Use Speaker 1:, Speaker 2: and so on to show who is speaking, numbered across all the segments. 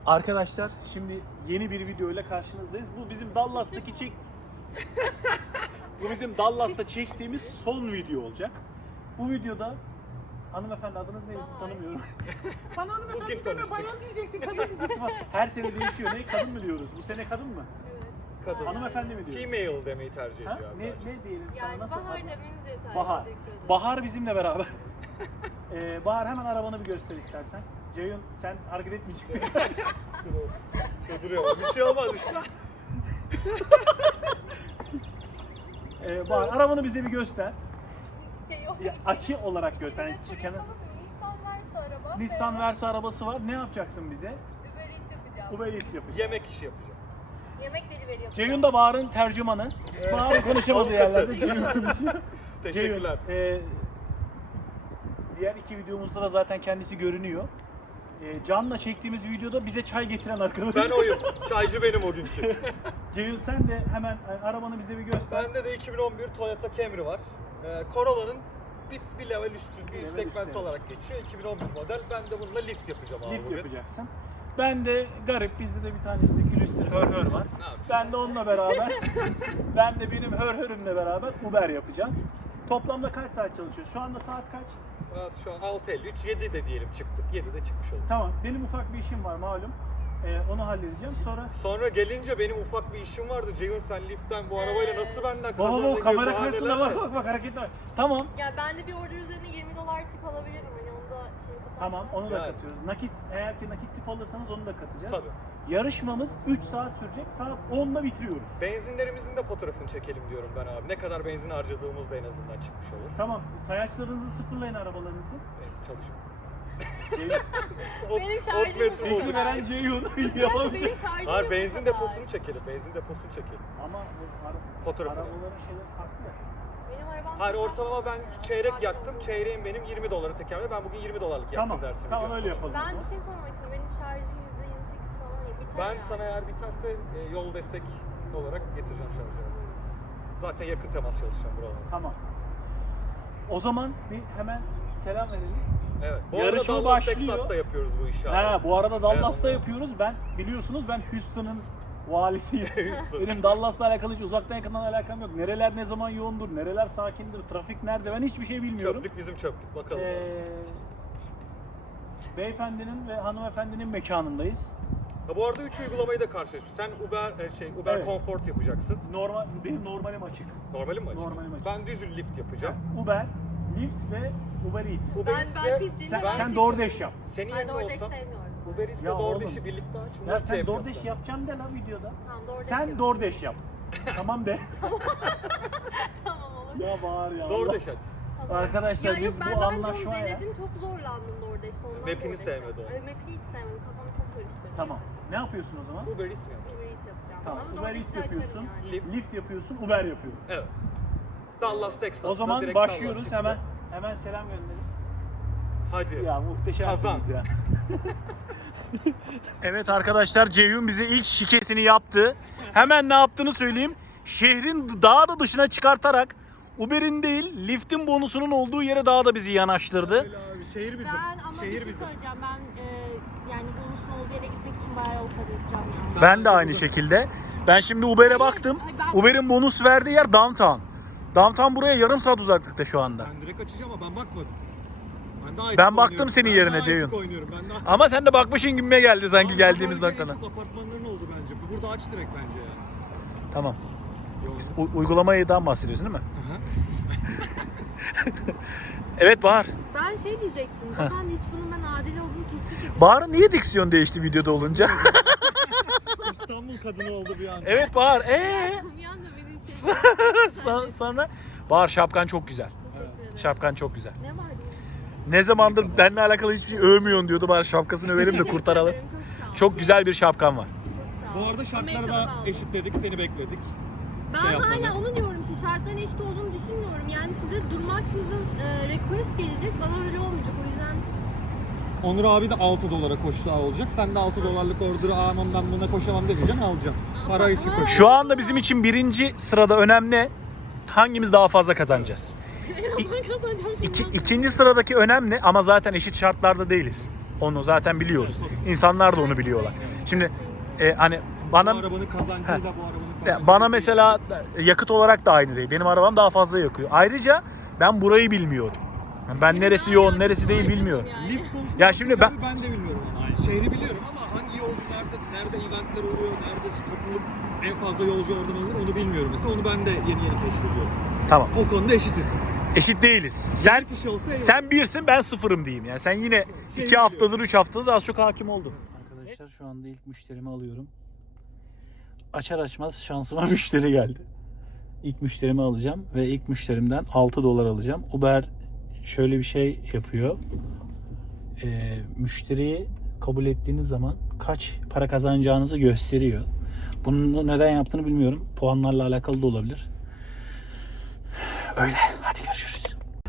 Speaker 1: Arkadaşlar şimdi yeni bir video ile karşınızdayız. Bu bizim Dallas'ta çektiğimiz son video olacak. Bu videoda hanımefendi adınız neydi tanımıyorum.
Speaker 2: Bana hanımefendi deme, bayan diyeceksin, kadın diyeceksin.
Speaker 1: Her sene değişiyor. Ne kadın mı diyoruz? Bu sene kadın mı?
Speaker 2: Evet.
Speaker 3: Kadın.
Speaker 1: Hanımefendi mi diyoruz?
Speaker 3: Female demeyi tercih
Speaker 1: Ha?
Speaker 3: ediyor.
Speaker 1: Ne diyelim
Speaker 2: Yani
Speaker 1: sana? Nasıl?
Speaker 2: Bahar demeniz yeterli.
Speaker 1: Bahar.
Speaker 2: Teşekkür ederim.
Speaker 1: Bahar bizimle beraber. Bahar hemen arabanı bir göster istersen. Ceyhun sen hareket etmeyeceksin.
Speaker 3: Duruyor. Bir şey olmaz işte.
Speaker 1: Bahar arabanı bize bir göster.
Speaker 2: Yok.
Speaker 1: Açı olarak göster. Yani
Speaker 2: Nissan
Speaker 1: kenar-
Speaker 2: Versa araba.
Speaker 1: Nissan Versa arabası var. Ne yapacaksın bize?
Speaker 2: Uber Eats yapacağım.
Speaker 1: Uber Eats yapacağız.
Speaker 3: Yemek işi yapacağım.
Speaker 2: Yemek delivery yapacağım.
Speaker 1: Ceyhun da Bahar'ın tercümanı. Bahar'ın konuşamadığı yerlerde
Speaker 3: Avukatı.
Speaker 1: Ceyhun konuşuyor.
Speaker 3: Teşekkürler.
Speaker 1: Ceyhun, diğer iki videomuzda da zaten kendisi görünüyor. Can'la çektiğimiz videoda bize çay getiren arkadaş.
Speaker 3: Ben oyum. Çaycı benim o günkü.
Speaker 1: Ceyhun sen de hemen arabanı bize bir göster.
Speaker 3: Bende de 2011 Toyota Camry var. Corolla'nın bir level üstü, bir
Speaker 1: level
Speaker 3: segment
Speaker 1: üstü.
Speaker 3: olarak geçiyor. 2011 model. Ben de bununla lift yapacağım abi
Speaker 1: Lift
Speaker 3: bugün.
Speaker 1: yapacaksın. Ben de garip, bizde de bir tane işte külüstür hör var.
Speaker 3: Ne yapacağız?
Speaker 1: Ben de onunla beraber, ben de benim hörümle beraber Uber yapacağım. Toplamda kaç saat çalışıyoruz? Şu anda saat kaç?
Speaker 3: Saat şu an 6.53, 7'de diyelim çıktık. 7'de çıkmış olduk.
Speaker 1: Tamam, benim ufak bir işim var malum. Onu halledeceğim.
Speaker 3: Sonra gelince benim ufak bir işim vardı. Ceyhun sen liftten bu arabayla nasıl benden kazandın
Speaker 1: baba
Speaker 3: gibi
Speaker 1: kamera
Speaker 3: bahaneler
Speaker 1: karşısında
Speaker 3: var.
Speaker 1: bak hareketler. Tamam.
Speaker 2: Ya ben de bir order üzerine $20 tip alabilirim. Hani onu da şey katarsan.
Speaker 1: Tamam, onu da
Speaker 3: Yani.
Speaker 1: katıyoruz. Eğer ki nakit tip alırsanız onu da katacağız.
Speaker 3: Tabii.
Speaker 1: Yarışmamız 3 saat sürecek. Saat 10'da bitiriyoruz.
Speaker 3: Benzinlerimizin de fotoğrafını çekelim diyorum ben abi. Ne kadar benzin harcadığımız da en azından çıkmış olur.
Speaker 1: Tamam, sayaçlarınızı sıfırlayın arabalarınızı.
Speaker 3: Evet, çalışma.
Speaker 2: Benim şarjım
Speaker 3: metre
Speaker 2: yok.
Speaker 3: oldu.
Speaker 1: Peki veren Ceyhun.
Speaker 2: Ya benim şarjım
Speaker 3: Hayır,
Speaker 2: yok
Speaker 3: benzin
Speaker 2: o kadar.
Speaker 3: deposunu çekelim. Benzin deposunu çekelim.
Speaker 1: Ama
Speaker 3: Fotoğrafını.
Speaker 1: arabaların şeyleri farklı.
Speaker 2: Benim arabam
Speaker 3: Hayır,
Speaker 2: çok
Speaker 3: ortalama ben
Speaker 2: fazla.
Speaker 3: çeyrek
Speaker 2: Şarjım
Speaker 3: yaktım.
Speaker 2: yok.
Speaker 3: Çeyreğim benim $20 tekerle. Ben bugün $20 yaktım
Speaker 1: Tamam,
Speaker 3: dersim.
Speaker 1: tamam
Speaker 3: videonun
Speaker 1: öyle
Speaker 3: sonunda.
Speaker 1: yapalım.
Speaker 2: Ben bir şey sormak istiyorum. Benim şarjım %28 falan ya. Biter
Speaker 3: Ben
Speaker 2: yani.
Speaker 3: sana eğer biterse yol destek olarak getireceğim şarj aleti. Zaten yakın temas çalışacağım buralarda.
Speaker 1: Tamam. O zaman bir hemen selam verelim.
Speaker 3: Evet. Bu
Speaker 1: Yarışma
Speaker 3: arada Dallas,
Speaker 1: başlıyor.
Speaker 3: Texas'ta yapıyoruz bu işi abi.
Speaker 1: Ha, bu arada Dallas'ta
Speaker 3: Evet.
Speaker 1: yapıyoruz. Biliyorsunuz ben Houston'ın valisiyim.
Speaker 3: Houston.
Speaker 1: Benim Dallas'la alakalı hiç uzaktan yakından alakam yok. Nereler ne zaman yoğundur, nereler sakindir, trafik nerede ben hiçbir şey bilmiyorum.
Speaker 3: Çöplük bizim çöplük. Bakalım.
Speaker 1: Beyefendinin ve hanımefendinin mekanındayız.
Speaker 3: Ha, bu arada 3 uygulamayı da karşılaşıyoruz. Sen Uber
Speaker 1: Evet.
Speaker 3: Comfort yapacaksın.
Speaker 1: Benim normalim açık.
Speaker 3: Normalim mi açık?
Speaker 1: Normalim açık.
Speaker 3: Ben düz lift yapacağım.
Speaker 1: Uber, Lyft ve Uber Eats.
Speaker 3: Uber
Speaker 2: Ben
Speaker 3: Eats'le-
Speaker 2: pisliğinde
Speaker 1: Sen,
Speaker 2: ben
Speaker 1: sen
Speaker 2: çekiyorum.
Speaker 1: DoorDash yap.
Speaker 3: senin
Speaker 2: Ben
Speaker 3: yerine
Speaker 2: DoorDash
Speaker 3: olsam
Speaker 2: sevmiyorum.
Speaker 3: Uber Eats'le
Speaker 1: Ya
Speaker 3: DoorDash'i
Speaker 1: oğlum.
Speaker 3: birlikte aç.
Speaker 1: Ya
Speaker 3: multi
Speaker 1: sen
Speaker 3: app
Speaker 1: DoorDash
Speaker 3: yapacağım.
Speaker 1: yapacaksın de lan videoda.
Speaker 2: Tamam DoorDash
Speaker 1: Sen
Speaker 2: yapıyorum.
Speaker 1: DoorDash yap. Tamam de.
Speaker 2: Tamam olur.
Speaker 1: Ya bağır ya.
Speaker 3: DoorDash aç.
Speaker 2: Tamam.
Speaker 1: Arkadaşlar
Speaker 2: ya
Speaker 1: biz
Speaker 2: yok, ben
Speaker 1: bu
Speaker 2: daha önce onu
Speaker 1: anlaşmaya...
Speaker 2: denedim, çok zorlandım DoorDash'te. Ondan
Speaker 3: Map'ini
Speaker 2: DoorDash
Speaker 3: sevmedi
Speaker 2: yaptım.
Speaker 3: o.
Speaker 2: Map'ini hiç sevmedim. Kafamı çok karıştırdı.
Speaker 1: Tamam. Ne yapıyorsun o zaman?
Speaker 3: Uber Eats mi yapacağım?
Speaker 2: Uber Eats yapacağım.
Speaker 1: Tamam.
Speaker 2: Ama
Speaker 1: Uber
Speaker 2: DoorDash'i
Speaker 1: Eats
Speaker 2: de açarım
Speaker 1: yapıyorsun.
Speaker 2: yani.
Speaker 3: Lift.
Speaker 1: Yapıyorsun, Uber yapıyor.
Speaker 3: Evet. Dallas, Texas'ta.
Speaker 1: O zaman
Speaker 3: direkt
Speaker 1: başlıyoruz
Speaker 3: Dallas
Speaker 1: hemen.
Speaker 3: City'de.
Speaker 1: Hemen selam gönderin.
Speaker 3: Hadi.
Speaker 1: Ya muhteşemsiniz
Speaker 3: Kazan.
Speaker 1: ya. Evet arkadaşlar, Ceyhun bize ilk şikesini yaptı. Hemen ne yaptığını söyleyeyim. Şehrin daha da dışına çıkartarak Uber'in değil, Lyft'in bonusunun olduğu yere daha da bizi yanaştırdı.
Speaker 3: Öyle abi, şehir bizim.
Speaker 2: Ben ama bir
Speaker 3: şehir
Speaker 2: şey
Speaker 3: bizim.
Speaker 2: söyleyeceğim. Ben yani bonusun olduğu yere gitmek için bayağı yol kat edeceğim yani.
Speaker 3: Sen
Speaker 1: Ben de
Speaker 3: de
Speaker 1: aynı
Speaker 3: burada-
Speaker 1: şekilde. Ben şimdi Uber'e
Speaker 2: Hayır,
Speaker 1: baktım.
Speaker 2: hayır, ben-
Speaker 1: Uber'in bonus verdiği yer downtown. Downtown buraya yarım saat uzaklıkta şu anda.
Speaker 3: Ben direkt açacağım ama ben bakmadım. Ben daha
Speaker 1: Ben baktım senin yerine Ceyhun.
Speaker 3: oynuyorum. Ben daha...
Speaker 1: Ama sen de bakmışın gibime geldi sanki
Speaker 3: Ama
Speaker 1: geldiğimiz
Speaker 3: bence en
Speaker 1: noktada.
Speaker 3: çok apartmanların oldu bence. Bu burada aç direkt bence ya.
Speaker 1: Tamam.
Speaker 3: Yoğun.
Speaker 1: Uygulamadan bahsediyorsun değil mi?
Speaker 3: Aha.
Speaker 1: Evet Bahar.
Speaker 2: Ben şey diyecektim. Zaten hiç bunun ben adil olduğunu kesinlikle
Speaker 1: Bahar'ın niye diksiyon değişti videoda olunca?
Speaker 3: İstanbul kadını oldu bir anda.
Speaker 1: Evet Bahar.
Speaker 2: tanıyan da beni şey
Speaker 1: Sonra Bahar şapkan çok güzel.
Speaker 2: teşekkür ederim.
Speaker 1: Şapkan çok güzel.
Speaker 2: Ne var diyor?
Speaker 1: Ne zamandır benimle alakalı hiçbir şey övmüyorsun diyordu. Bari şapkasını övelim de
Speaker 2: Teşekkür
Speaker 1: kurtaralım.
Speaker 2: ederim, çok sağ ol.
Speaker 1: Çok güzel bir şapkan var.
Speaker 2: Çok sağ ol.
Speaker 3: Bu arada şartları
Speaker 2: Amerika'dan
Speaker 3: da
Speaker 2: aldım.
Speaker 3: eşitledik. Seni bekledik.
Speaker 2: Ben
Speaker 3: şey
Speaker 2: hala
Speaker 3: yapmadı.
Speaker 2: onu diyorum işte şartların eşit olduğunu düşünmüyorum. Yani size durmaksızın request gelecek, bana öyle olmayacak. O yüzden
Speaker 3: Onur abi de $6 koşacağı olacak. Sen de $6'lık order'ı aman ben buna koşamam demeyeceksin, alacağım. Para içi koş.
Speaker 1: Şu anda bizim için birinci sırada önemli hangimiz daha fazla kazanacağız.
Speaker 2: en azından kazanacağım.
Speaker 1: İkinci sıradaki önemli ama zaten eşit şartlarda değiliz. Onu zaten biliyoruz. İnsanlar da onu biliyorlar. Şimdi hani
Speaker 3: Bu
Speaker 1: bana
Speaker 3: arabanın kazancıyla bu arabanın kazancı.
Speaker 1: bana mesela yakıt olarak da aynı değil. Benim arabam daha fazla yakıyor. Ayrıca ben burayı bilmiyorum. Yani ben neresi yoğun, neresi değil bilmiyorum.
Speaker 3: Lift konusunda
Speaker 1: Ya şimdi ben
Speaker 3: ben de bilmiyorum onu. Yani şehri biliyorum ama hangi yolcu nerede eventler oluyor, nerede topluluk en fazla yolcu oradan alır onu bilmiyorum mesela. Onu ben de yeni keşfediyorum.
Speaker 1: tamam.
Speaker 3: O konuda eşitiz.
Speaker 1: Eşit değiliz. Sen
Speaker 3: Bir kişi olsa eyvallah.
Speaker 1: sen birsin, ben sıfırım diyeyim. Yani sen yine 2 haftadır, 3 haftadır az çok hakim oldun. Arkadaşlar şu anda ilk müşterimi alıyorum. Açar açmaz şansıma müşteri geldi. İlk müşterimi alacağım ve ilk müşterimden 6 dolar alacağım. Uber şöyle bir şey yapıyor. Müşteriyi kabul ettiğiniz zaman kaç para kazanacağınızı gösteriyor. Bunu neden yaptığını bilmiyorum. Puanlarla alakalı da olabilir. Öyle. Hadi görüşürüz.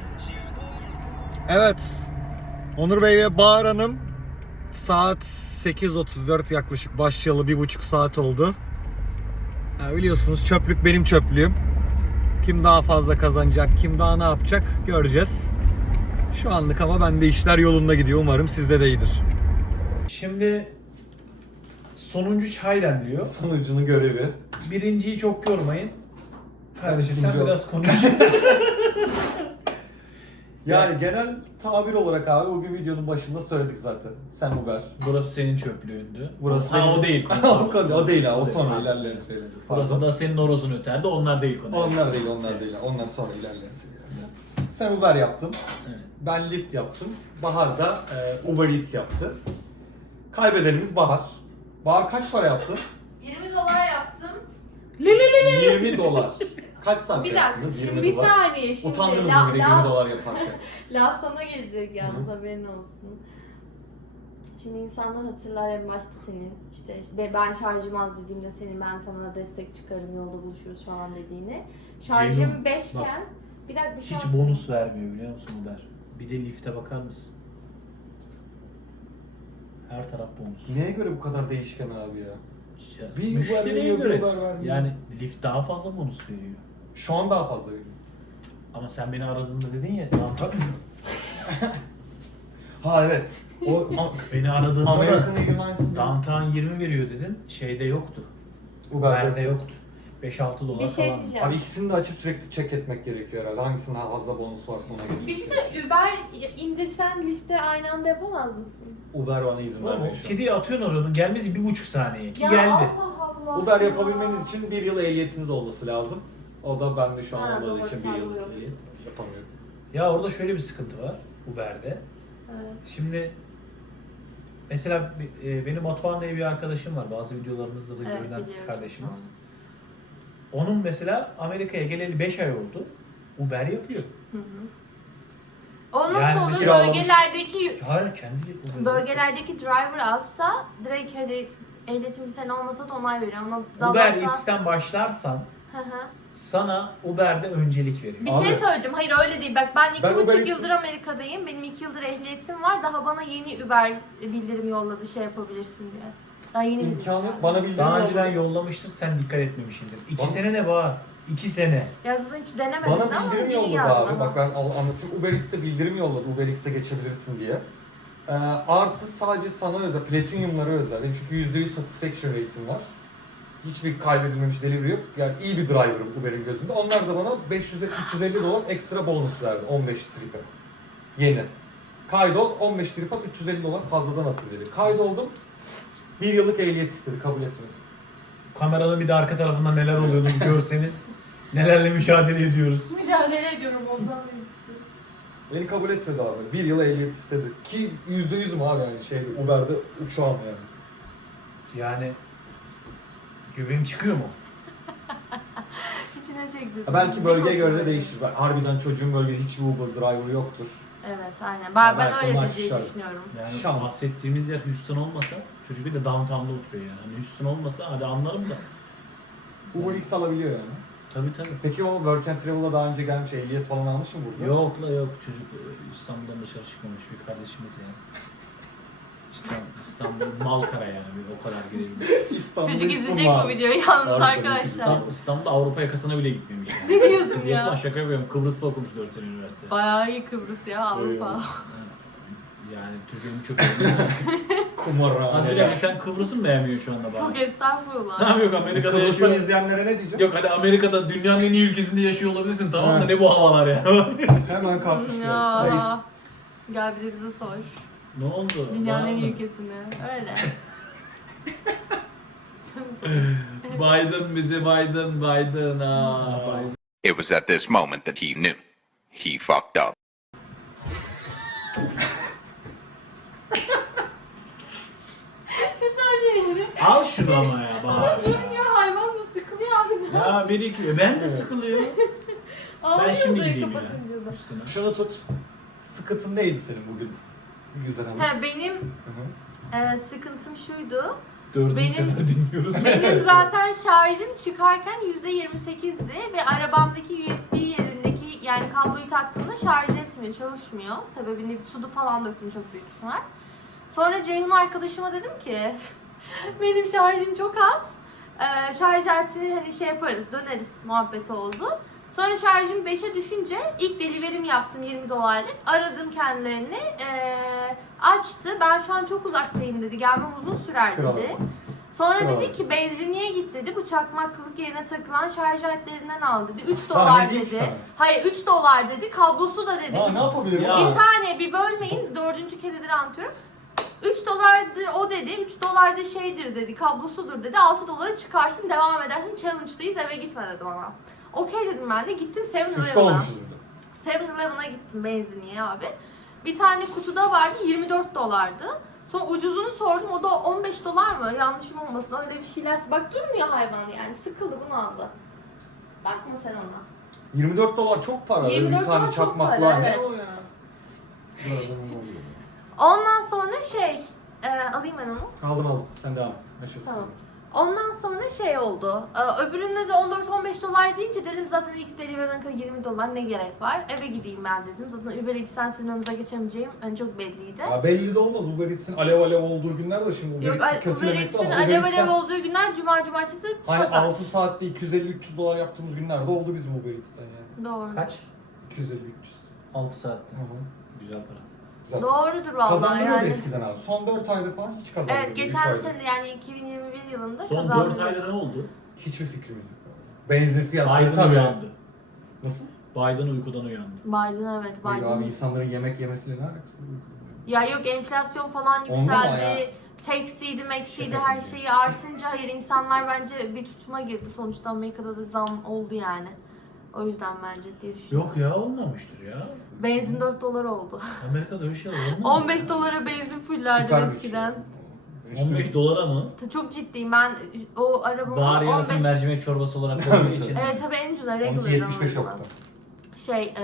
Speaker 3: Evet. Onur Bey ve Bahar Hanım saat 8.34 yaklaşık başlayalı 1,5 saat oldu. Ya biliyorsunuz çöplük benim çöplüğüm. Kim daha fazla kazanacak, kim daha ne yapacak göreceğiz. Şu anlık ama bende işler yolunda gidiyor. Umarım sizde de iyidir.
Speaker 1: Şimdi sonuncu çay demliyor.
Speaker 3: Sonucunun görevi.
Speaker 1: Birinciyi çok yormayın. Kardeşim sen
Speaker 3: İkinci
Speaker 1: biraz konuş.
Speaker 3: Yani genel tabir olarak abi bugün videonun başında söyledik zaten. Sen Uber.
Speaker 1: Burası senin çöplüğündü.
Speaker 3: Burası
Speaker 1: ha,
Speaker 3: benim-
Speaker 1: o değil konu.
Speaker 3: o değil ha. O
Speaker 1: O değil,
Speaker 3: sonra
Speaker 1: pardon.
Speaker 3: ilerleyen şeyler.
Speaker 1: Burası da senin orozun öterdi. Onlar değil konu.
Speaker 3: Onlar değil. Onlar sonra ilerleyen şeyler. Sen Uber yaptın.
Speaker 1: Evet.
Speaker 3: Ben Lyft yaptım. Bahar da Uber Eats yaptı. Kaybedenimiz Bahar. Bahar kaç para yaptın?
Speaker 2: 20 dolar yaptım.
Speaker 3: 20 dolar. Kaç saatte
Speaker 2: Bir dakika
Speaker 3: yaptınız?
Speaker 2: şimdi
Speaker 3: 20
Speaker 2: bir
Speaker 3: dolar.
Speaker 2: saniye şimdi.
Speaker 3: Utandınız mı bir de 20 dolar yaparken?
Speaker 2: Laf sana gelecek yalnız haberin olsun. Şimdi insanlar hatırlar en başta senin işte ben şarjım az dediğimde senin ben sana destek çıkarım yolda buluşuruz falan dediğini. Şarjım
Speaker 1: Ceyhun,
Speaker 2: 5
Speaker 1: bak.
Speaker 2: iken bir dakika bir şey
Speaker 1: Hiç
Speaker 2: anlatayım.
Speaker 1: bonus vermiyor biliyor musun Uber? Bir de lifte bakar mısın? Her taraf bonus.
Speaker 3: Neye göre bu kadar değişken abi ya?
Speaker 1: Ya,
Speaker 3: Bir Uber
Speaker 1: müşteriye
Speaker 3: veriyor, bir
Speaker 1: göre.
Speaker 3: Uber vermiyor.
Speaker 1: Yani lift daha fazla bonus veriyor.
Speaker 3: Şu an daha fazla veriyor.
Speaker 1: Ama sen beni aradığında dedin ya, tamam tabii.
Speaker 3: Ha evet. O
Speaker 1: Beni aradığında
Speaker 3: American
Speaker 1: da
Speaker 3: Airlines'ın
Speaker 1: downtown 20 veriyor dedin. Şeyde yoktu.
Speaker 3: Uber'de
Speaker 1: Uber'de yoktu. 5-6 dolar
Speaker 2: Bir şey
Speaker 1: falan.
Speaker 2: diyeceğim.
Speaker 3: Abi ikisini de açıp sürekli check etmek gerekiyor herhalde. Hangisinin daha fazla bonus varsa ona
Speaker 2: Bir şey
Speaker 3: geçeceksin.
Speaker 2: söyle, Uber indirsen lifte aynı anda yapamaz mısın?
Speaker 3: Uber bana izin
Speaker 1: Oğlum,
Speaker 3: vermiyor
Speaker 1: o
Speaker 3: şu an.
Speaker 1: kediyi atıyorsun oranın gelmesi 1,5 saniye. Ki
Speaker 2: Ya
Speaker 1: geldi.
Speaker 2: Allah Allah.
Speaker 3: Uber
Speaker 2: ya.
Speaker 3: yapabilmeniz için 1 yıl ehliyetiniz olması lazım. O da bende şu an
Speaker 2: Ha,
Speaker 3: olmadığı
Speaker 2: doğru,
Speaker 3: için
Speaker 2: sen
Speaker 3: 1 yıllık
Speaker 2: yok.
Speaker 3: ehliyet yapamıyorum.
Speaker 1: Ya orada şöyle bir sıkıntı var Uber'de.
Speaker 2: Evet.
Speaker 1: Şimdi mesela benim Batuhan diye bir arkadaşım var. Bazı videolarımızda da
Speaker 2: Evet,
Speaker 1: görülen
Speaker 2: biliyorum.
Speaker 1: kardeşimiz. Onun mesela Amerika'ya geleli 5 ay oldu. Uber yapıyor.
Speaker 2: Hı hı. O nasıl
Speaker 1: Yani
Speaker 2: olur?
Speaker 3: kiralamış.
Speaker 2: Bölgelerdeki
Speaker 1: Hayır kendi Uber'i.
Speaker 2: bölgelerdeki driver azsa direkt ehliyetin bir sene olmasa da onay veriyor ama
Speaker 1: Uber
Speaker 2: Dallas'ta...
Speaker 1: Eats'ten başlarsan
Speaker 2: Hı hı.
Speaker 1: sana Uber'de öncelik veriyor.
Speaker 2: Bir
Speaker 3: Abi-
Speaker 2: şey söyleyeceğim. Hayır öyle değil. Bak ben
Speaker 3: Ben Uber
Speaker 2: 2,5
Speaker 3: Eats'in-
Speaker 2: yıldır Amerika'dayım. Benim 2 yıldır ehliyetim var. Daha bana yeni Uber bildirim yolladı şey yapabilirsin diye. Daha yeni
Speaker 3: İmkanı
Speaker 2: bildirim
Speaker 3: bana
Speaker 2: geldi.
Speaker 3: bildirim
Speaker 1: Daha önceden
Speaker 3: yolladı.
Speaker 1: yollamıştır, sen dikkat etmemişsindir. 2
Speaker 3: Bana-
Speaker 1: sene ne bağ? 2 sene.
Speaker 2: Ya zaten hiç denemedim
Speaker 3: Bana
Speaker 2: ama
Speaker 3: bildirim
Speaker 2: yeni
Speaker 3: yolladı
Speaker 2: geldi
Speaker 3: abi.
Speaker 2: bana.
Speaker 3: Bak ben anlatayım. Uber Eats'e bildirim yolladı. Uber Eats'e geçebilirsin diye. Artı sadece sana özel, platinyumlara özel. Benim çünkü %100 satisfaction rate'im var. Hiçbir kaybedilmemiş delivery yok. Yani iyi bir driver'ım Uber'in gözünde. Onlar da bana 350 dolar ekstra bonus verdi 15 trip'e. Yeni. Kaydol 15 trip'e 350 dolar fazladan atın dedi. Kaydoldum. 1 yıllık ehliyet istedi. Kabul etmedi.
Speaker 1: Kameranın bir de arka tarafında neler oluyordu bir görseniz. Nelerle mücadele ediyoruz.
Speaker 2: Mücadele ediyorum ondan beri.
Speaker 3: Beni kabul etmedi abi. 1 yıl ehliyet istedi. Ki %100'üm abi yani şeyde Uber'de uçağım yani.
Speaker 1: Yani göbeğim çıkıyor mu?
Speaker 2: İçine çekti.
Speaker 3: Belki bölgeye göre de değişir. Harbiden çocuğun bölgede hiçbir Uber driver yoktur.
Speaker 2: Evet aynen. Ben
Speaker 3: Belki
Speaker 2: öyle
Speaker 3: onlar
Speaker 2: diye
Speaker 3: şart.
Speaker 2: düşünüyorum.
Speaker 1: Yani
Speaker 3: Şans.
Speaker 1: bahsettiğimiz yer Houston olmasa, çocuk bir de downtown'da oturuyor yani. Hani Houston olmasa hadi anlarım da.
Speaker 3: Uber X alabiliyor yani.
Speaker 1: Tabii tabii.
Speaker 3: Peki o Work and Travel'a daha önce gelmiş ehliyet falan almış mı burada?
Speaker 1: Yok la yok, çocuk İstanbul'dan dışarı çıkmamış bir kardeşimiz yani. İstanbul Malkara yani o kadar girelim.
Speaker 3: İstanbul
Speaker 2: Çocuk
Speaker 3: İstanbul
Speaker 2: izleyecek
Speaker 3: abi.
Speaker 2: bu videoyu yalnız
Speaker 3: Harbiden
Speaker 2: arkadaşlar.
Speaker 1: İstanbul'da Avrupa yakasına bile gitmemiş. Yani.
Speaker 2: Ne diyorsun
Speaker 1: Yok
Speaker 2: ya?
Speaker 1: lan şaka yapıyorum. Kıbrıs'ta okumuş 4 sene üniversite.
Speaker 2: Bayağı iyi Kıbrıs ya Avrupa.
Speaker 3: Eyvallah.
Speaker 1: Yani Türkiye'nin çok önemli.
Speaker 3: Kumarhane.
Speaker 1: Az bir dakika sen Kıbrıs'ı mı beğenmiyorsun şu anda bana?
Speaker 2: Çok estağfurullah.
Speaker 1: Tamam yok Amerika'da
Speaker 3: Kıbrıs'tan
Speaker 1: yaşıyor.
Speaker 3: izleyenlere ne diyeceğim?
Speaker 1: Yok hadi Amerika'da dünyanın en iyi ülkesinde yaşıyor olabilirsin tamam mı?
Speaker 3: Ha.
Speaker 1: Ne bu havalar ya?
Speaker 3: Hemen kalkmışlar.
Speaker 2: Ya. Gel bir de bize sor.
Speaker 1: Ne oldu?
Speaker 2: Dünyanın en
Speaker 1: Var
Speaker 2: iyi
Speaker 1: mı?
Speaker 2: ülkesini. Öyle.
Speaker 1: Biden bize Biden. Biden.
Speaker 4: It was at this moment that he knew. He fucked up.
Speaker 2: Bir saniye.
Speaker 1: Al şunu ama ya
Speaker 2: Ama
Speaker 1: bari.
Speaker 2: durmuyor hayvan da sıkılıyor abi.
Speaker 1: Ya birikiyor. Ben de sıkılıyorum.
Speaker 2: Ağlıyor
Speaker 1: şimdi
Speaker 2: odayı
Speaker 1: gideyim ya.
Speaker 2: kapatınca da.
Speaker 1: Üstüne.
Speaker 3: Şunu tut. Sıkıntın neydi senin bugün? Güzel hanım.
Speaker 2: He, benim
Speaker 3: Hı hı.
Speaker 2: sıkıntım şuydu.
Speaker 1: Dördüncü
Speaker 2: Benim-
Speaker 1: sefer dinliyoruz.
Speaker 2: Benim zaten şarjım çıkarken %28'di ve arabamdaki USB yerindeki yani kabloyu taktığımda şarj etmiyor, çalışmıyor. Sebebini sudu falan döktüm çok büyük ihtimal. Sonra Ceyhun arkadaşıma dedim ki benim şarjım çok az. Şarj aletini hani şey yaparız, döneriz muhabbeti oldu. Sonra şarjım 5'e düşünce ilk delivery'mi yaptım $20. Aradım kendilerini. Açtı. Ben şu an çok uzaktayım dedi. Gelmem uzun sürer
Speaker 3: Kral.
Speaker 2: dedi. Sonra
Speaker 3: Kral.
Speaker 2: dedi ki benzinliğe git dedi. Bu çakmaklık yerine takılan şarj aletlerinden al dedi. 3
Speaker 3: Daha
Speaker 2: dolar
Speaker 3: ne diyeyim ki
Speaker 2: dedi.
Speaker 3: sana?
Speaker 2: Hayır 3 dolar dedi. Kablosu da dedi.
Speaker 3: Aa,
Speaker 2: Üç-
Speaker 3: ne yapabilirim?
Speaker 1: Ya.
Speaker 2: Bir saniye bir bölmeyin. 4. keredir anlatıyorum. 3 dolardır o dedi. 3 dolar da şeydir dedi. Kablosudur dedi. 6 dolara çıkarsın devam edersin. Challenge'dayız eve gitme dedi bana. Okey dedim ben de. Gittim
Speaker 3: Suçlu
Speaker 2: 7-Eleven'a.
Speaker 3: olmuşuz burada.
Speaker 2: 7-Eleven'a gittim benzinliğe abi. Bir tane kutuda vardı 24 dolardı. Sonra ucuzunu sordum o da 15 dolar mı? Yanlışım olmasın öyle bir şeyler. Bak durmuyor hayvan yani sıkıldı bunu aldı. Bakma sen ona.
Speaker 3: 24 dolar çok para.
Speaker 2: 24
Speaker 3: bir tane
Speaker 2: dolar çok
Speaker 3: çakmaklar.
Speaker 2: para,
Speaker 3: Ne
Speaker 2: evet.
Speaker 3: o ya? Bu adamın oluyor.
Speaker 2: Ondan sonra alayım ben onu.
Speaker 3: Aldım. Sen devam et. Yaşasın.
Speaker 2: Tamam. Ondan sonra şey oldu. Öbüründe de 14-15 dolar deyince dedim zaten ilk delivery'den kadar 20 dolar ne gerek var? Eve gideyim ben dedim. Zaten Uber Eats'ten sizin önünüze geçemeyeceğim hani çok belliydi.
Speaker 3: Ya belli de olmaz. Uber Eats'in alev olduğu günler de şimdi Uber
Speaker 2: Yok
Speaker 3: Eats'i
Speaker 2: Uber
Speaker 3: kötülemek
Speaker 2: Eats'in
Speaker 3: ama
Speaker 2: alev
Speaker 3: Uber
Speaker 2: alev
Speaker 3: Eats'ten
Speaker 2: olduğu günler cuma cumartesi
Speaker 3: hani
Speaker 2: pazar.
Speaker 3: 6 saatte 250-300 dolar yaptığımız günler de oldu bizim Uber Eats'ten yani.
Speaker 2: Doğru.
Speaker 1: Kaç?
Speaker 3: 250-300.
Speaker 1: 6 saatte.
Speaker 3: Hı hı.
Speaker 1: Güzel para.
Speaker 3: Güzel.
Speaker 2: Doğrudur vallahi
Speaker 3: Kazandırıyordu
Speaker 2: yani.
Speaker 3: eskiden abi. Son 4 ayda falan hiç kazandırmıyordu.
Speaker 2: Evet
Speaker 3: 3
Speaker 2: geçen
Speaker 3: ayda.
Speaker 2: sene yani 2021 yılında
Speaker 1: Son 4
Speaker 2: kazandım.
Speaker 1: ayda ne oldu?
Speaker 3: Hiçbir fikrimiz yok abi. Benzin fiyatları
Speaker 1: Biden
Speaker 3: tabii.
Speaker 1: uyandı.
Speaker 3: Nasıl?
Speaker 1: Biden uykudan uyandı.
Speaker 2: Biden evet
Speaker 3: Yok
Speaker 2: Biden.
Speaker 3: abi insanların yemek yemesiyle ne alakası var?
Speaker 2: Ya yok enflasyon falan
Speaker 3: Onda mı ya?
Speaker 2: yükseldi. Taksiydi, meksiydi
Speaker 3: Şaka
Speaker 2: her
Speaker 3: gibi.
Speaker 2: şeyi artınca hayır insanlar bence bir tutuma girdi. Sonuçta Amerika'da da zam oldu yani. O yüzden bence diye düşünüyorum.
Speaker 1: Yok ya olmamıştır ya.
Speaker 2: Benzin 4 dolar oldu.
Speaker 1: Amerika'da öyle şey olmaz.
Speaker 2: 15 dolara benzin fullerdim
Speaker 3: Süper bir şey.
Speaker 2: eskiden.
Speaker 3: İşte
Speaker 1: 15 dolara mı?
Speaker 2: Çok ciddiyim ben o arabamı
Speaker 1: Bahar yarısı
Speaker 2: 15...
Speaker 1: mercimek çorbası olarak koyduğu
Speaker 3: Evet,
Speaker 1: için.
Speaker 2: Evet tabii en ucuzlar regular
Speaker 3: 75
Speaker 2: ama.
Speaker 3: okta.
Speaker 2: Şey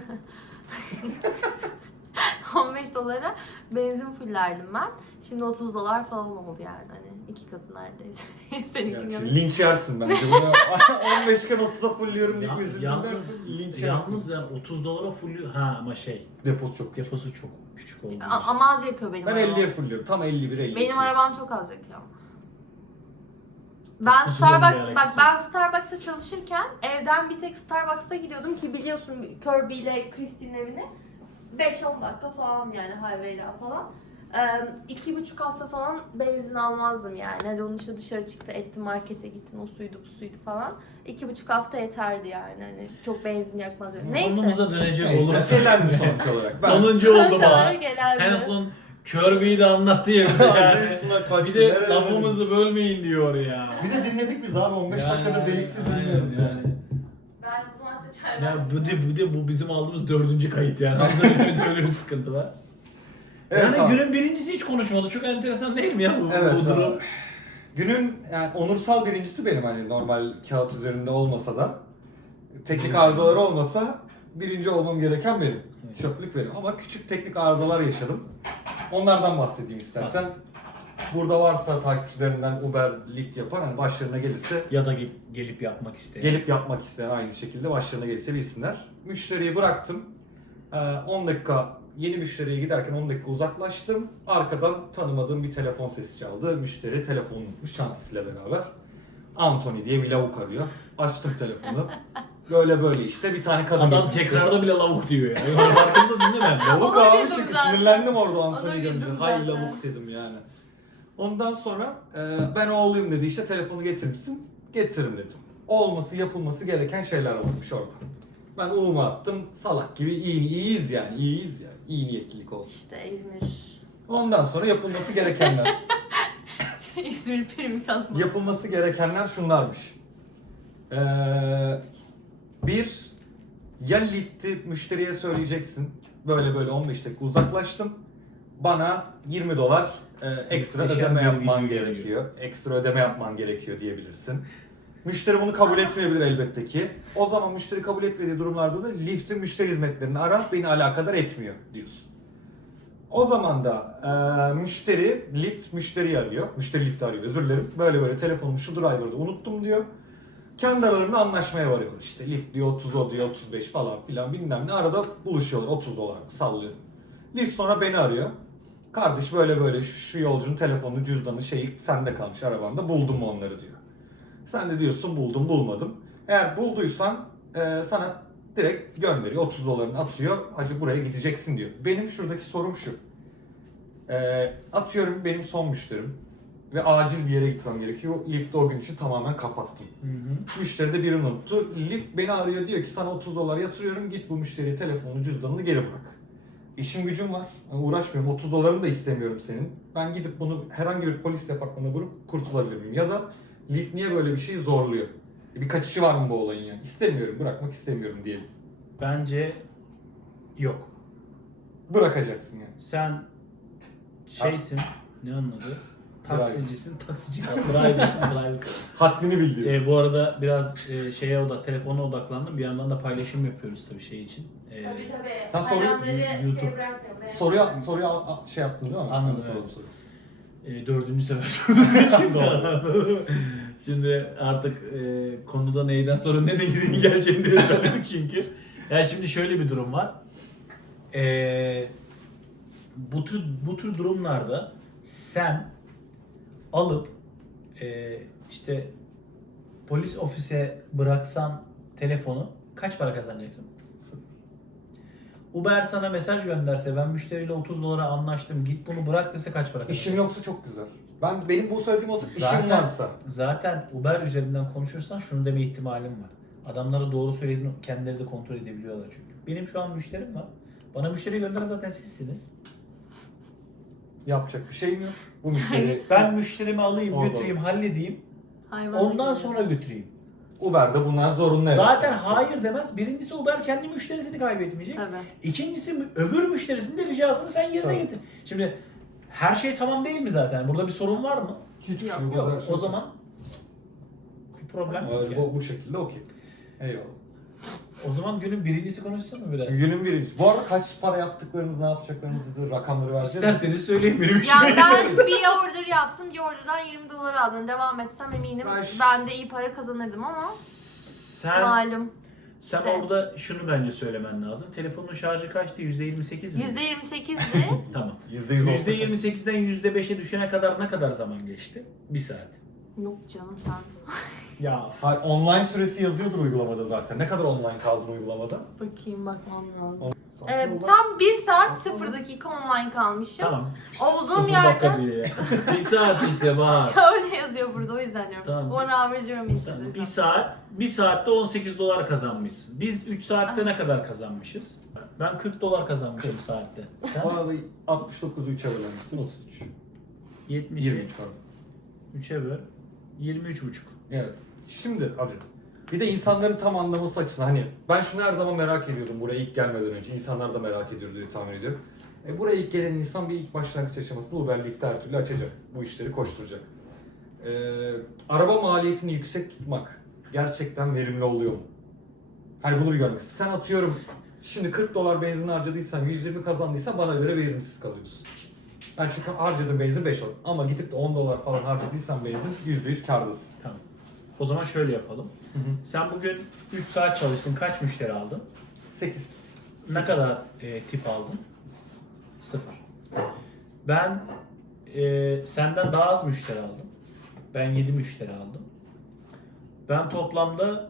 Speaker 2: 15 dolara benzin fullerdim ben. Şimdi 30 dolar falan oldu yani hani 2 katı neredeyse. Seninkin
Speaker 3: Yani
Speaker 2: yanı.
Speaker 3: şimdi linç yersin bence. Bunu 15 iken 30'a fulluyorum deyip üzüldüm
Speaker 1: Yalnız,
Speaker 3: dersin. Linç yersin.
Speaker 1: yalnız yani 30 dolara full ama
Speaker 3: Deposu çok.
Speaker 1: deposu çok küçük olduğu için.
Speaker 2: Ama az yakıyor benim
Speaker 3: Ben
Speaker 2: arabam.
Speaker 3: 50'ye fulluyorum. Tam 51 52.
Speaker 2: Benim arabam çok az yakıyor. Ben
Speaker 1: Kusuyorum
Speaker 2: Starbucks
Speaker 1: bir
Speaker 2: bak
Speaker 1: alakası
Speaker 2: ben Starbucks'a çalışırken evden bir tek Starbucks'a gidiyordum ki biliyorsun Kirby ile Christie'nin evine 5-10 dakika falan yani highway'den falan. 2,5 hafta falan benzin almazdım yani. Hadi onun işte dışarı çıktı etti markete gittin o suydu bu suydu falan. 2,5 hafta yeterdi yani hani çok benzin yakmaz. Neyse.
Speaker 1: Konumuza dönecek
Speaker 3: Neyse,
Speaker 1: olursa.
Speaker 3: elendi sonuç olarak. Ben
Speaker 1: Sonuncu oldu
Speaker 2: Sonuç
Speaker 1: bana.
Speaker 2: olarak elendi.
Speaker 1: En son Kirby'yi de anlattı ya bize yani.
Speaker 3: Üstüne kaçtı.
Speaker 1: Bir de
Speaker 3: nereye
Speaker 1: lafımızı bölmeyin diyor ya.
Speaker 3: Bir de dinledik biz abi 15 dakikadır deliksiz
Speaker 1: aynen
Speaker 3: dinliyoruz yani.
Speaker 2: Ben size o zaman seçerim.
Speaker 1: Ya bu bizim aldığımız 4. kayıt yani. Anladın öyle bir sıkıntı var.
Speaker 3: Evet
Speaker 1: Yani
Speaker 3: abi.
Speaker 1: günün birincisi hiç konuşmadı. Çok enteresan değil mi ya bu,
Speaker 3: Evet
Speaker 1: bu durum?
Speaker 3: abi. Günün yani onursal birincisi benim hani normal kağıt üzerinde olmasa da teknik arızaları olmasa birinci olmam gereken benim.
Speaker 1: Evet.
Speaker 3: Çöplük benim ama küçük teknik arızalar yaşadım. Onlardan bahsedeyim istersen. Burada varsa takipçilerinden Uber, Lyft yapan hani başlarına gelirse
Speaker 1: Ya da gelip yapmak isteyen.
Speaker 3: gelip yapmak isteyen aynı şekilde başlarına gelirse bilsinler. Müşteriyi bıraktım. 10 dakika yeni müşteriye giderken 10 dakika uzaklaştım. Arkadan tanımadığım bir telefon sesi çaldı. Müşteri telefonu unutmuş çantasıyla beraber. Anthony diye bir lavuk arıyor. Açtım telefonu. Böyle işte bir tane kadın
Speaker 1: Adam
Speaker 3: getirmiş.
Speaker 1: tekrarda bile lavuk diyor yani. Farkındasın değil mi?
Speaker 3: Lavuk
Speaker 2: Ona
Speaker 3: abi
Speaker 2: güldüm
Speaker 3: çünkü
Speaker 2: zaten.
Speaker 3: sinirlendim orada
Speaker 2: Ona
Speaker 3: Anthony
Speaker 2: güldüm
Speaker 3: görünce. Hay
Speaker 2: zaten.
Speaker 3: lavuk dedim yani. Ondan sonra ben oğluyum dedi, işte telefonu getirir misin? Getiririm dedim. Olması yapılması gereken şeyler varmış orada. Ben uğumu attım, salak gibi iyiyiz yani. İyi niyetlilik olsun.
Speaker 2: İşte İzmir.
Speaker 3: Ondan sonra yapılması gerekenler.
Speaker 2: İzmir primi kazma.
Speaker 3: Yapılması gerekenler şunlarmış. Bir, ya lifti müşteriye söyleyeceksin. Böyle 15 dakika uzaklaştım. Bana $20 ekstra
Speaker 1: Muhteşem
Speaker 3: ödeme
Speaker 1: bir
Speaker 3: yapman
Speaker 1: video
Speaker 3: gerekiyor. Ekstra ödeme yapman gerekiyor diyebilirsin. Müşteri bunu kabul etmeyebilir elbette ki. O zaman müşteri kabul etmediği durumlarda da liftin müşteri hizmetlerini ara, beni alakadar etmiyor diyorsun. O zaman da lift müşteriyi arıyor. Müşteri lifti arıyor, özür dilerim. Böyle telefonumu şu driver'da unuttum diyor. Kendi aralarında anlaşmaya varıyorlar. İşte lift diyor 30, o diyor 35 falan filan bilmem ne. Arada buluşuyorlar, $30 sallıyorum. Lift sonra beni arıyor. Kardeş böyle şu yolcunun telefonu, cüzdanı, şeyi sende kalmış arabanda, buldun mu onları diyor. Sen de diyorsun buldum bulmadım. Eğer bulduysan sana direkt gönderiyor, $30'ını atıyor. Hacı buraya gideceksin diyor. Benim şuradaki sorum şu. Atıyorum benim son müşterim ve acil bir yere gitmem gerekiyor. Lift'i o gün için tamamen kapattım. Müşteri de birini unuttu. Lift beni arıyor, diyor ki sana $30 yatırıyorum, git bu müşteriye telefonunu, cüzdanını geri bırak. İşim gücüm var. Yani uğraşmıyorum. $30'ını da istemiyorum senin. Ben gidip bunu herhangi bir polis departmanına vurup kurtulabilirim. Ya da Lift niye böyle bir şeyi zorluyor? Bir kaçışı var mı bu olayın yani? İstemiyorum, bırakmak istemiyorum diyelim.
Speaker 1: Bence yok.
Speaker 3: Bırakacaksın yani.
Speaker 1: Sen şeysin, ne onun adı? Taksicisin, taksici kal. Driver.
Speaker 3: Haddini bil diyorsun.
Speaker 1: Bu arada biraz telefona odaklandım. Bir yandan da paylaşım yapıyoruz tabii şey için.
Speaker 2: Tabii.
Speaker 3: Sen soruyu-
Speaker 2: Hayranları
Speaker 1: YouTube.
Speaker 2: şey bırakmıyor.
Speaker 3: Soruya şey yaptın değil mi?
Speaker 1: Anladım,
Speaker 3: Soru,
Speaker 1: evet.
Speaker 3: soru.
Speaker 1: Dördüncü sefer sorduğum için
Speaker 3: Doğru.
Speaker 1: Şimdi artık konuda neyden sonra nereye geleceğini de öğrendik çünkü. Yani şimdi şöyle bir durum var. Bu tür durumlarda sen alıp işte polis ofise bıraksan telefonu kaç para kazanacaksın? Uber sana mesaj gönderse, ben müşteriyle $30 anlaştım, git bunu bırak dese kaç para kazanacaksın?
Speaker 3: İşim yoksa çok güzel. Benim bu söylediğim olsa işim varsa.
Speaker 1: Zaten Uber üzerinden konuşursan şunu deme ihtimalim var. Adamlara doğru söylediğini kendileri de kontrol edebiliyorlar çünkü. Benim şu an müşterim var. Bana müşteri gönderen zaten sizsiniz.
Speaker 3: Yapacak bir şeyim yok. Bu müşteri
Speaker 1: Ben müşterimi alayım,
Speaker 3: Orada.
Speaker 1: götüreyim, halledeyim.
Speaker 2: Hayvana
Speaker 1: Ondan
Speaker 2: gidiyor.
Speaker 1: sonra götüreyim.
Speaker 3: Uber'de bundan zorunlu. evet.
Speaker 1: Zaten hayır demez. Birincisi Uber kendi müşterisini kaybetmeyecek.
Speaker 2: Tabii.
Speaker 1: İkincisi öbür müşterisinin de ricasını sen yerine
Speaker 3: Tabii.
Speaker 1: getir. Şimdi her şey tamam değil mi zaten? Burada bir sorun var mı?
Speaker 3: Hiçbir şey
Speaker 2: Yok,
Speaker 3: yok.
Speaker 1: Yok.
Speaker 3: Her şey
Speaker 1: O zaman bir problem yok.
Speaker 3: Öyle,
Speaker 1: Yani.
Speaker 3: bu şekilde okey. Eyvallah.
Speaker 1: O zaman günün birincisi konuşsun mu biraz?
Speaker 3: Günün birincisi. Bu arada kaç para yaptıklarımız, ne yapacaklarımızı da rakamları vereceğiz.
Speaker 1: İsterseniz söyleyin benim için.
Speaker 2: Ya ben bir order yaptım. Bir orderdan $20 aldım. Devam etsem eminim ben de iyi para kazanırdım ama
Speaker 1: Sen
Speaker 2: malum.
Speaker 1: Sen
Speaker 2: İşte.
Speaker 1: orada şunu bence söylemen lazım. Telefonun şarjı kaçtı? %28 mi?
Speaker 2: %28'di.
Speaker 1: Tamam.
Speaker 3: %100 olsa.
Speaker 1: %28'den %5'e düşene kadar ne kadar zaman geçti? 1 saat.
Speaker 2: Yok canım sen.
Speaker 1: Ya
Speaker 3: Hayır, online süresi yazıyordur uygulamada zaten. Ne kadar online kaldın uygulamada?
Speaker 2: Bakayım bakmam lazım.
Speaker 3: Tam
Speaker 2: Tam 1 saat 0 dakika online kalmışım.
Speaker 1: tamam.
Speaker 2: Olduğum
Speaker 1: 0
Speaker 2: yerde-
Speaker 1: dakika diyor ya. 1 saat işte bak.
Speaker 2: Öyle yazıyor burada o yüzden diyorum.
Speaker 1: Tamam.
Speaker 2: 1 hour 0 minutes.
Speaker 1: Tamam, 1 saatte $18 kazanmışsın. Biz 3 saatte ne kadar kazanmışız? Ben $40 kazanmışım saatte. Sen
Speaker 3: Bana da 69'u 3'e bölermişsin, 33.
Speaker 1: 70'i
Speaker 3: 23 pardon.
Speaker 1: 3'e böl. 23,5.
Speaker 3: Evet. Şimdi abi bir de insanların tam anlaması açısından hani ben şunu her zaman merak ediyordum buraya ilk gelmeden önce. İnsanlar da merak ediyor diye tahmin ediyorum. Buraya ilk gelen insan bir ilk başlangıç aşamasında Uber Lyft'i her türlü açacak. Bu işleri koşturacak. Araba maliyetini yüksek tutmak gerçekten verimli oluyor mu? Hani bunu bir görmek. Sen atıyorum şimdi $40 benzin harcadıysan 120 kazandıysan bana göre verimsiz kalıyorsun. Ben çünkü harcadığım benzin 5 olur. Ama gidip de $10 falan harcadıysan benzin %100 kârdasın.
Speaker 1: Tamam. O zaman şöyle yapalım. Sen bugün 3 saat çalıştın. Kaç müşteri aldın?
Speaker 3: 8.
Speaker 1: Ne kadar tip aldın? 0. Ben senden daha az müşteri aldım. Ben 7 müşteri aldım. Ben toplamda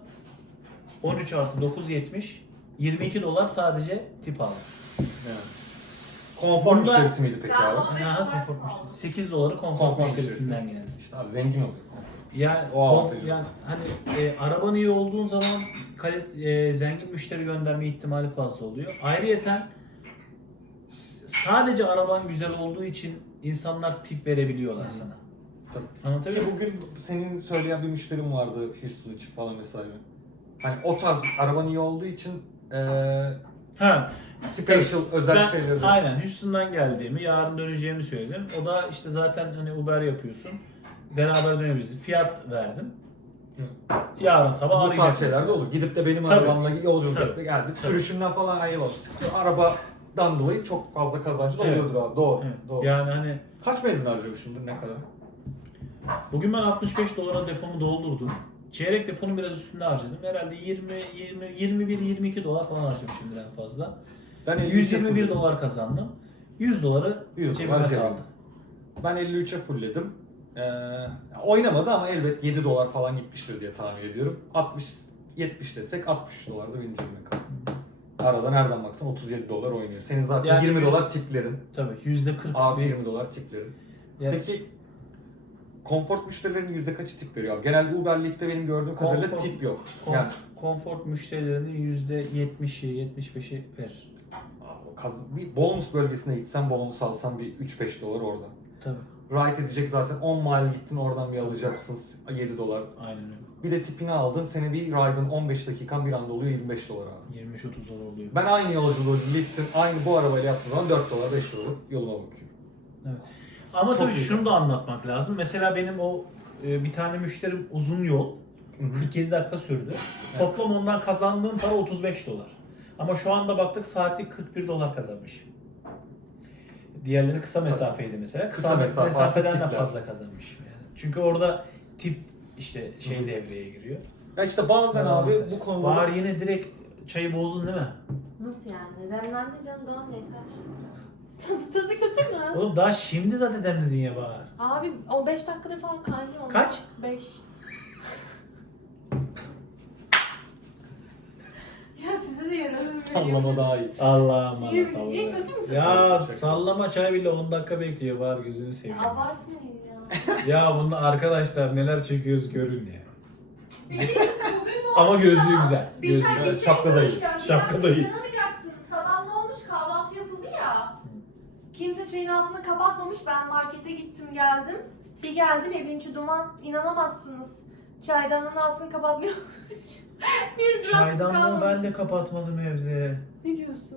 Speaker 1: 13 artı 9 70 $22 sadece tip aldım.
Speaker 3: Evet. Konfor müşterisi miydi peki
Speaker 2: Ya
Speaker 3: abi?
Speaker 2: o-
Speaker 1: Aha, konfor müşterisi. 8 doları konfor
Speaker 3: Konfor
Speaker 1: müşterisinden
Speaker 3: müşterisi.
Speaker 1: geldi.
Speaker 3: İşte abi zengin oluyor.
Speaker 1: Yani,
Speaker 3: O avantajı.
Speaker 1: yani hani araban iyi olduğun zaman zengin müşteri gönderme ihtimali fazla oluyor. Ayrıyeten sadece araban güzel olduğu için insanlar tip verebiliyorlar sana.
Speaker 3: Tabii.
Speaker 1: Anlatabiliyor
Speaker 3: Ki
Speaker 1: muyum?
Speaker 3: bugün senin söyleyen bir müşterim vardı Houston için falan vesaire. Hani o tarz araban iyi olduğu için
Speaker 1: Ha,
Speaker 3: special özel
Speaker 1: ben
Speaker 3: şeyleri.
Speaker 1: aynen Houston'dan geldiğimi, yarın döneceğimi söyledim. O da işte zaten hani Uber yapıyorsun. Beraber dönebiliriz. Fiyat verdim. Yarın sabah
Speaker 3: Bu tarz
Speaker 1: arayacaksın.
Speaker 3: şeyler de olur. Gidip de benim
Speaker 1: Tabii.
Speaker 3: arabamla yolculuk
Speaker 1: Tabii.
Speaker 3: etmek geldik.
Speaker 1: Tabii.
Speaker 3: Sürüşünden falan eyvallah. Sıkıntı. Arabadan dolayı çok fazla kazancı da
Speaker 1: Evet.
Speaker 3: oluyordur abi. Doğru.
Speaker 1: Evet.
Speaker 3: Doğru.
Speaker 1: Yani hani
Speaker 3: Kaç benzin harcıyorsundur, ne kadar?
Speaker 1: bugün ben 65 dolara depomu doldurdum. Çeyrek deponun biraz üstünde harcadım. Herhalde 21-22 dolar falan harcamışımdır en fazla.
Speaker 3: Ben
Speaker 1: 121 dolar kazandım. 100 doları
Speaker 3: 100
Speaker 1: cebime
Speaker 3: dolar cebime.
Speaker 1: kaldı.
Speaker 3: Ben 53'e fullledim. Oynamadı ama elbet 7 dolar falan gitmiştir diye tahmin ediyorum. 60-70 desek 60 dolar da benim cebime kaldı. Arada nereden baksan 37 dolar oynuyor. Senin zaten
Speaker 1: Yani
Speaker 3: 20
Speaker 1: yüz-
Speaker 3: dolar tiplerin.
Speaker 1: Tabii %40
Speaker 3: Artı
Speaker 1: bir
Speaker 3: 20 dolar tiplerin.
Speaker 1: yani
Speaker 3: Peki Comfort müşterilerinin yüzde kaçı tip veriyor abi? Genelde Uber, Lyft'te benim gördüğüm kadarıyla
Speaker 1: Comfort-
Speaker 3: tip yok.
Speaker 1: konf-
Speaker 3: Yani
Speaker 1: konfor müşterilerinin %70'i 75'i verir.
Speaker 3: bir bonus bölgesine gitsen bonus alsan bir 3-5 dolar orada.
Speaker 1: Tabii.
Speaker 3: Ride edecek zaten 10 mile gittin oradan bir alacaksın 7 dolar.
Speaker 1: Aynen öyle.
Speaker 3: Bir de tipini aldın seni bir ride'ın 15 dakikan bir anda oluyor 25 dolar abi.
Speaker 1: 25-30 dolar oluyor.
Speaker 3: Ben aynı yolculuğu Lyft'in aynı bu arabayla yaptığım zaman 4 dolar 5 dolar yoluma bakıyorum.
Speaker 1: Evet. Ama
Speaker 3: Çok
Speaker 1: tabii
Speaker 3: iyi.
Speaker 1: şunu da anlatmak lazım. Mesela benim o bir tane müşterim uzun yol.
Speaker 3: Hı hı.
Speaker 1: 47 dakika sürdü. Toplam ondan kazandığım para 35 dolar. Ama şu anda baktık saatlik 41 dolar kazanmış. Diğerleri kısa mesafeydi mesela.
Speaker 3: Kısa mesafe,
Speaker 1: mesafeden
Speaker 3: artı
Speaker 1: de
Speaker 3: tipler.
Speaker 1: fazla kazanmış. Yani. Çünkü orada tip işte şey devreye giriyor.
Speaker 3: Ya işte bazen abi bu konuda
Speaker 1: Bahar yine direkt çayı bozdun değil mi?
Speaker 2: Nasıl yani? Demlendi canım, daha ne yeter? Tadı kötü mü?
Speaker 1: Oğlum daha şimdi zaten demledin ya Bahar.
Speaker 2: Abi o 5 dakikadır falan kaynıyor.
Speaker 1: Kaç?
Speaker 2: 5. Ya size de yanılır
Speaker 3: sallama daha iyi.
Speaker 1: Allah'ım
Speaker 2: Niye-
Speaker 1: Allah sallama.
Speaker 2: niye kötü mü?
Speaker 1: Ya
Speaker 3: Şaka.
Speaker 1: sallama çay bile 10 dakika bekliyor Bahar gözünü seveyim.
Speaker 2: Abartmayın ya.
Speaker 1: Ya bunlar arkadaşlar neler çekiyoruz görün ya.
Speaker 2: Bugün
Speaker 1: Ama gözlüğü güzel.
Speaker 2: Bir
Speaker 1: Gözlüğü
Speaker 2: şey, bir
Speaker 1: güzel.
Speaker 2: şey
Speaker 3: şapka da iyi.
Speaker 2: söyleyeceğim.
Speaker 1: Şapka da iyi.
Speaker 2: İnanamayacaksın. Sabah ne olmuş? Kahvaltı yapıldı ya. Kimse çayın ağzını kapatmamış. Ben markete gittim geldim. Bir geldim evin içi duman. İnanamazsınız. Çaydanlığın ağzını kapatmıyor. Bir gram su
Speaker 1: Çaydanlığı
Speaker 2: kalmamış
Speaker 1: ben de
Speaker 2: içinde.
Speaker 1: kapatmadım evde.
Speaker 2: Ne diyorsun?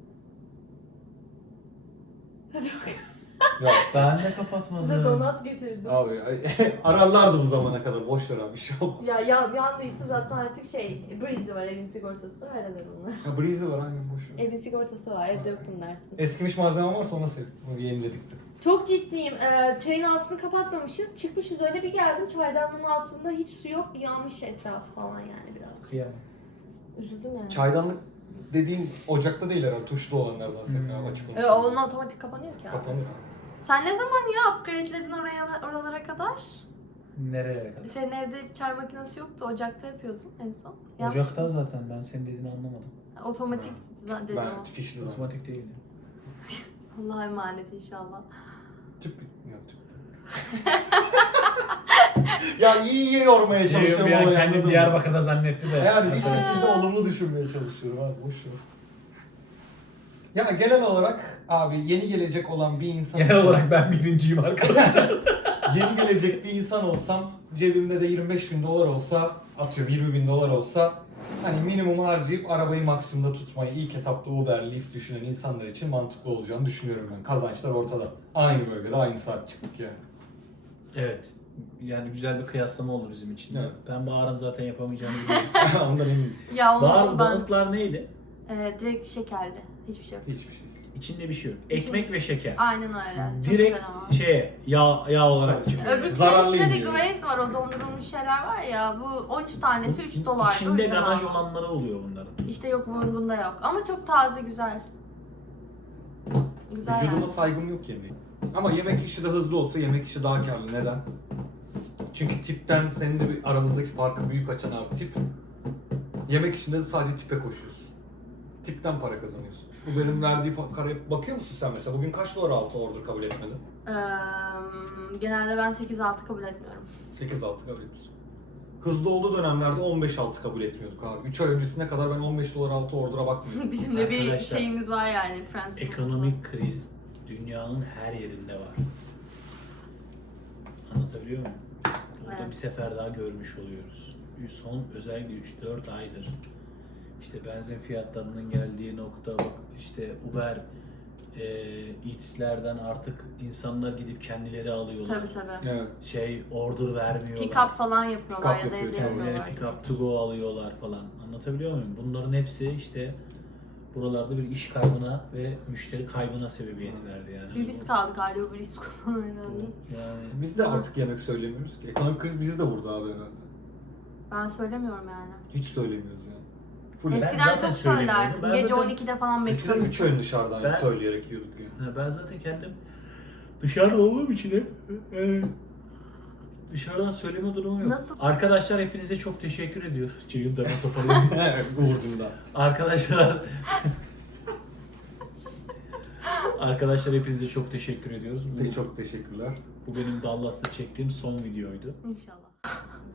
Speaker 2: Hadi bakalım.
Speaker 3: Ya
Speaker 1: Ben de kapatmadım.
Speaker 2: Size donat getirdim.
Speaker 3: abi ararlardı bu zamana kadar boş ver abi bir şey olmaz.
Speaker 2: Ya yandıysa zaten artık Breezy var, evin sigortası, halleder onlar.
Speaker 3: Ya Breezy var hangi boş ver.
Speaker 2: Evin sigortası var, evde yoktum dersin.
Speaker 3: Eskimiş malzeme varsa ona sev. Onu yeniledik de.
Speaker 2: Çok ciddiyim. Çayın altını kapatmamışız. Çıkmışız öyle bir geldim. Çaydanlığın altında hiç su yok. Yanmış etraf falan yani biraz.
Speaker 1: Kıyamam.
Speaker 2: Üzüldüm yani.
Speaker 3: Çaydanlık dediğin ocakta değil herhalde tuşlu olanlardan senin abi açık onu.
Speaker 2: Onun otomatik kapanıyor ki abi.
Speaker 3: Kapanır abi.
Speaker 2: Sen ne zaman ya upgrade'ledin oralara kadar?
Speaker 1: Nerelere kadar?
Speaker 2: Senin evde çay makinesi yoktu. Ocakta yapıyordun en son. Yanlış
Speaker 1: Ocakta
Speaker 2: mı?
Speaker 1: zaten ben senin dediğini anlamadım.
Speaker 2: Otomatik dedim
Speaker 3: Ben
Speaker 2: o.
Speaker 3: fişli zaman.
Speaker 1: Otomatik değildi.
Speaker 2: Allah'a emanet inşallah.
Speaker 3: Tüp yok tüp. Ya iyi yormaya çalışıyorum
Speaker 1: bir an
Speaker 3: ama
Speaker 1: kendi Diyarbakır'da zannetti de.
Speaker 3: Yani bir
Speaker 1: Arkadaşlar.
Speaker 3: şekilde olumlu düşünmeye çalışıyorum abi boş ver. Ya genel olarak abi yeni gelecek olan bir insan
Speaker 1: Genel
Speaker 3: için-
Speaker 1: olarak ben birinciyim arkadaşlar.
Speaker 3: yeni gelecek bir insan olsam cebimde de 25 bin dolar olsa atıyorum 20 bin dolar olsa hani minimumu harcayıp arabayı maksimumda tutmayı ilk etapta Uber, Lyft düşünen insanlar için mantıklı olacağını düşünüyorum ben. Kazançlar ortada. Aynı bölgede aynı saat çıktık yani.
Speaker 1: Evet. Yani güzel bir kıyaslama oldu bizim için.
Speaker 3: Evet.
Speaker 1: Ben Bahar'ın zaten yapamayacağını biliyorum.
Speaker 3: Ondan eminim.
Speaker 2: Ya onu
Speaker 1: Bahar
Speaker 2: ben
Speaker 1: donutlar neydi?
Speaker 2: direkt şekerli. Hiçbir şey yok.
Speaker 3: Hiçbir şey.
Speaker 1: İçinde bir şey yok. Ekmek ve şeker.
Speaker 2: Aynen öyle. Çok
Speaker 1: Direkt
Speaker 2: güzel ama.
Speaker 1: yağ olarak
Speaker 3: Tabii.
Speaker 1: çıkıyor.
Speaker 2: Öbür
Speaker 3: Zararlı
Speaker 2: içinde de
Speaker 3: yiyor.
Speaker 2: glaze var, o dondurulmuş şeyler var ya, bu 13 tanesi 3 dolar.
Speaker 1: İçinde ganaj olanları oluyor bunların.
Speaker 2: İşte yok, bunda yok. Ama çok taze, güzel. Güzel
Speaker 3: Vücuduma
Speaker 2: yani.
Speaker 3: saygım yok yemeğe. Ama yemek işi de hızlı olsa yemek işi daha karlı. Neden? Çünkü tipten senin de bir aramızdaki farkı büyük açan abi tip. Yemek işinde de sadece tipe koşuyorsun. Tipten para kazanıyorsun. Uber'in verdiği karaya bakıyor musun sen mesela? Bugün kaç dolar altı order kabul etmedin?
Speaker 2: Genelde ben 8-6 kabul etmiyorum.
Speaker 3: 8-6 kabul ediyorsun. Hızlı olduğu dönemlerde 15-6 kabul etmiyorduk abi. 3 ay öncesine kadar ben 15 dolar altı order'a bakmıyordum.
Speaker 2: Bizim de bir
Speaker 1: Arkadaşlar,
Speaker 2: şeyimiz var yani. prensibimiz var.
Speaker 1: Ekonomik kriz dünyanın her yerinde var. Anlatabiliyor muyum? Burada
Speaker 2: Evet.
Speaker 1: bir sefer daha görmüş oluyoruz. Son özellikle 3-4 aydır işte benzin fiyatlarının geldiği nokta, bak işte Uber, Eats'lerden artık insanlar gidip kendileri alıyorlar.
Speaker 2: Tabii.
Speaker 3: Evet.
Speaker 1: Order vermiyorlar.
Speaker 2: Pick up falan yapıyorlar
Speaker 3: Pick up
Speaker 2: ya da evde
Speaker 3: yapıyor,
Speaker 1: Kendileri
Speaker 2: yapıyorlar.
Speaker 1: pick up to go alıyorlar falan. Anlatabiliyor muyum? Bunların hepsi işte buralarda bir iş kaybına ve müşteri kaybına sebebiyet verdi yani.
Speaker 2: Bir biz kaldık ayrı bir risk olan herhalde.
Speaker 1: Yani
Speaker 3: Biz de artık yemek söylemiyoruz ki. Ekonomik kriz bizi de vurdu abi herhalde.
Speaker 2: Ben söylemiyorum yani.
Speaker 3: Hiç söylemiyoruz yani. Full
Speaker 1: Ben
Speaker 2: Eskiden
Speaker 1: zaten
Speaker 2: çok
Speaker 1: söylemiyordum.
Speaker 2: söylerdim.
Speaker 1: Ben
Speaker 2: Gece
Speaker 1: zaten-
Speaker 2: 12'de falan
Speaker 3: Eskiden
Speaker 2: bekliyorum.
Speaker 3: 3 öğün dışarıdan
Speaker 1: Ben-
Speaker 3: söyleyerek yiyorduk yani.
Speaker 1: ben zaten kendim dışarıda olduğum için hep dışarıdan söyleme durumu yok.
Speaker 2: Nasıl?
Speaker 1: Arkadaşlar hepinize çok teşekkür ediyor. Ceyhun da ben toparlayayım.
Speaker 3: Evet, vurduğunda.
Speaker 1: Arkadaşlar hepinize çok teşekkür ediyoruz.
Speaker 3: Çok teşekkürler.
Speaker 1: Bu benim Dallas'ta çektiğim son videoydu.
Speaker 2: İnşallah.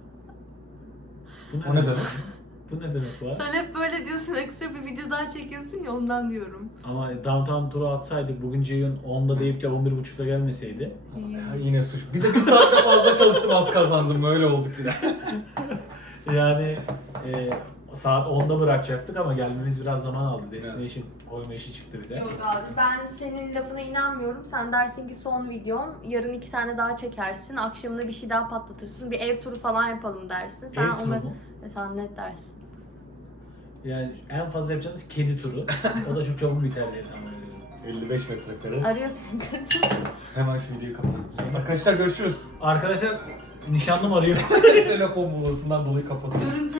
Speaker 1: Bu
Speaker 3: O ne demek?
Speaker 1: Bu ne demek var?
Speaker 2: Sen hep böyle diyorsun, ekstra bir video daha çekiyorsun ya, ondan diyorum.
Speaker 1: Ama downtown turu atsaydık bugün Ceyhun 10'da deyip de 11.30'da gelmeseydi.
Speaker 3: Ya yine suç. Bir de bir saatte fazla çalıştım, az kazandım. Öyle olduk yine.
Speaker 1: Yani saat 10'da bırakacaktık ama gelmemiz biraz zaman aldı. Destination koyma işi çıktı bir de.
Speaker 2: Yok abi, ben senin lafına inanmıyorum. Sen dersin ki son videom, yarın 2 tane daha çekersin, akşamına bir şey daha patlatırsın, bir ev turu falan yapalım dersin. Sen
Speaker 1: Ev turu
Speaker 2: onları...
Speaker 1: mu?
Speaker 2: Sen net dersin.
Speaker 1: Yani en fazla yapacağımız kedi turu. O da çok çabuk biter diye tahmin ediyorum.
Speaker 3: 55 metrekare.
Speaker 2: Arıyorsun karını.
Speaker 3: Hemen şu videoyu kapatalım. Arkadaşlar görüşürüz.
Speaker 1: Arkadaşlar nişanlım arıyor.
Speaker 3: Telefon molasından dolayı kapatıyorum.
Speaker 2: Görüntü